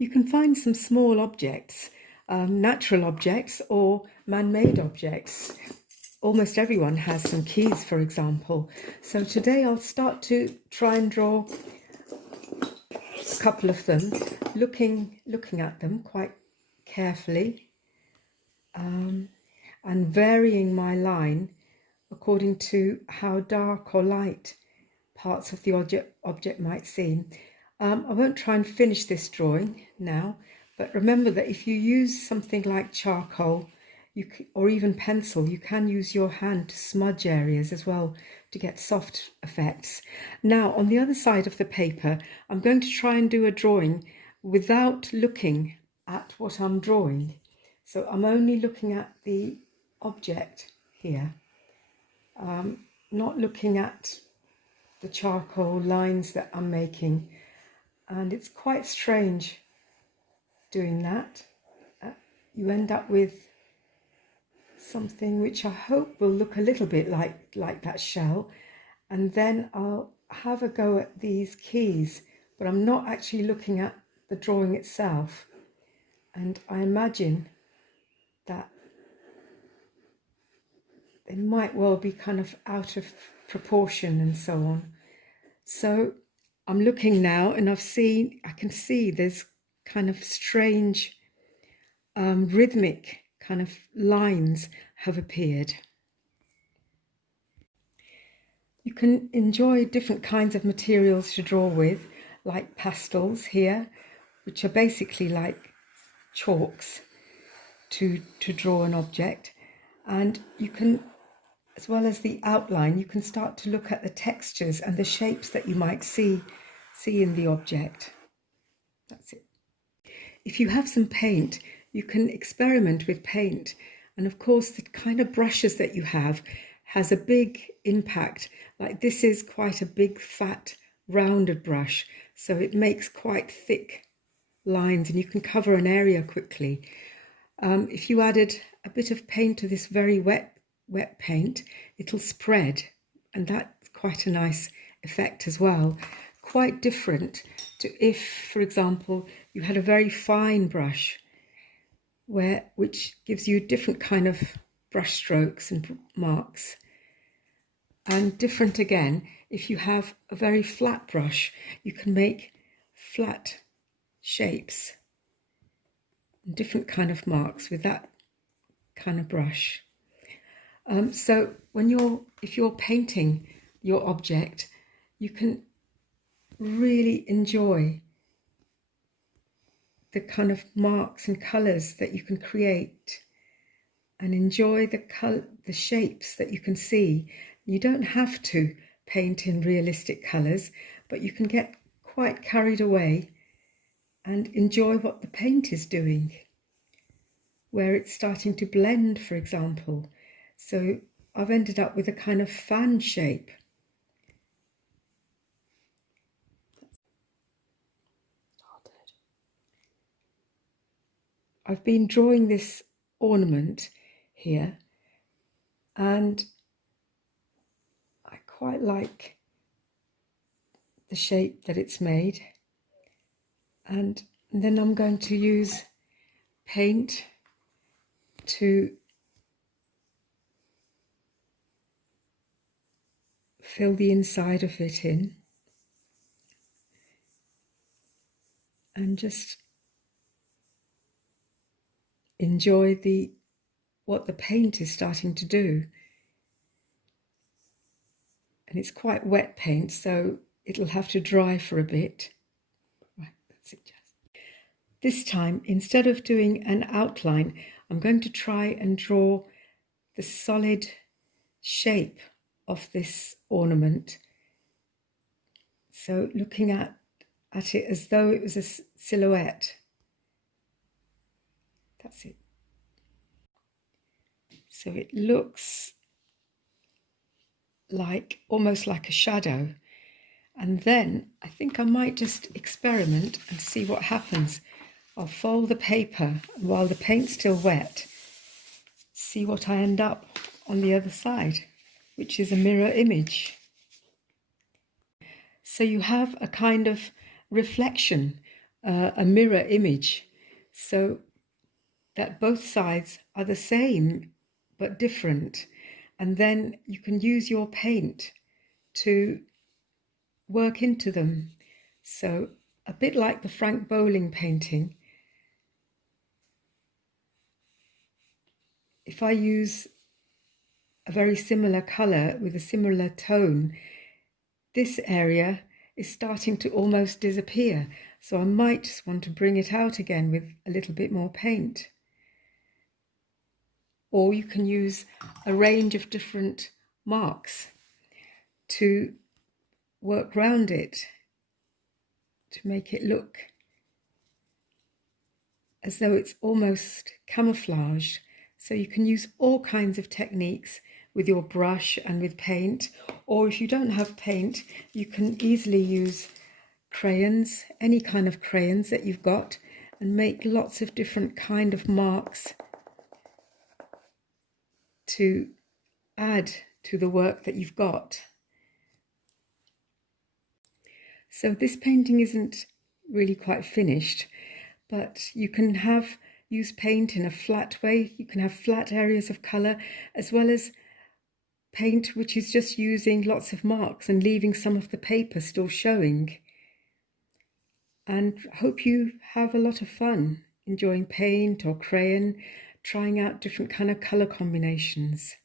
You can find some small objects, natural objects or man-made objects. Almost everyone has some keys, for example. So today I'll start to try and draw a couple of them, looking at them quite carefully, and varying my line according to how dark or light parts of the object might seem. I won't try and finish this drawing now, but remember that if you use something like charcoal or even pencil, you can use your hand to smudge areas as well to get soft effects. Now, on the other side of the paper, I'm going to try and do a drawing without looking at what I'm drawing. So I'm only looking at the object here, not looking at the charcoal lines that I'm making. And it's quite strange doing that. You end up with something which I hope will look a little bit like that shell. And then I'll have a go at these keys, but I'm not actually looking at the drawing itself. And I imagine that they might well be kind of out of proportion and so on. So I'm looking now and I can see there's kind of strange rhythmic kind of lines have appeared. You can enjoy different kinds of materials to draw with, like pastels here, which are basically like chalks to draw an object. And you can, as well as the outline, you can start to look at the textures and the shapes that you might see in the object. That's it. If you have some paint, you can experiment with paint. And of course, the kind of brushes that you have has a big impact. Like this is quite a big, fat, rounded brush. So it makes quite thick lines and you can cover an area quickly. If you added a bit of paint to this very wet paint, it'll spread, and that's quite a nice effect as well. Quite different to if, for example, you had a very fine brush which gives you different kind of brush strokes and marks. And different again, if you have a very flat brush, you can make flat shapes and different kind of marks with that kind of brush. So if you're painting your object, you can really enjoy the kind of marks and colours that you can create, and enjoy the shapes that you can see. You don't have to paint in realistic colours, but you can get quite carried away and enjoy what the paint is doing, where it's starting to blend, for example. So I've ended up with a kind of fan shape. I've been drawing this ornament here, and I quite like the shape that it's made. And then I'm going to use paint to fill the inside of it in, and just enjoy what the paint is starting to do. And it's quite wet paint, so it'll have to dry for a bit. Right, that's it. This time, instead of doing an outline, I'm going to try and draw the solid shape of this ornament. So looking at it as though it was a silhouette. That's it. So it looks almost like a shadow. And then I think I might just experiment and see what happens. I'll fold the paper, and while the paint's still wet, see what I end up on the other side, which is a mirror image. So you have a kind of reflection a mirror image, so that both sides are the same but different. And then you can use your paint to work into them. So a bit like the Frank Bowling painting, if I use a very similar colour with a similar tone, this area is starting to almost disappear. So I might just want to bring it out again with a little bit more paint. Or you can use a range of different marks to work round it to make it look as though it's almost camouflaged. So you can use all kinds of techniques with your brush and with paint, or if you don't have paint, you can easily use crayons, any kind of crayons that you've got, and make lots of different kind of marks to add to the work that you've got. So this painting isn't really quite finished, but you can use paint in a flat way. You can have flat areas of colour, as well as paint which is just using lots of marks and leaving some of the paper still showing. And hope you have a lot of fun enjoying paint or crayon, trying out different kind of colour combinations.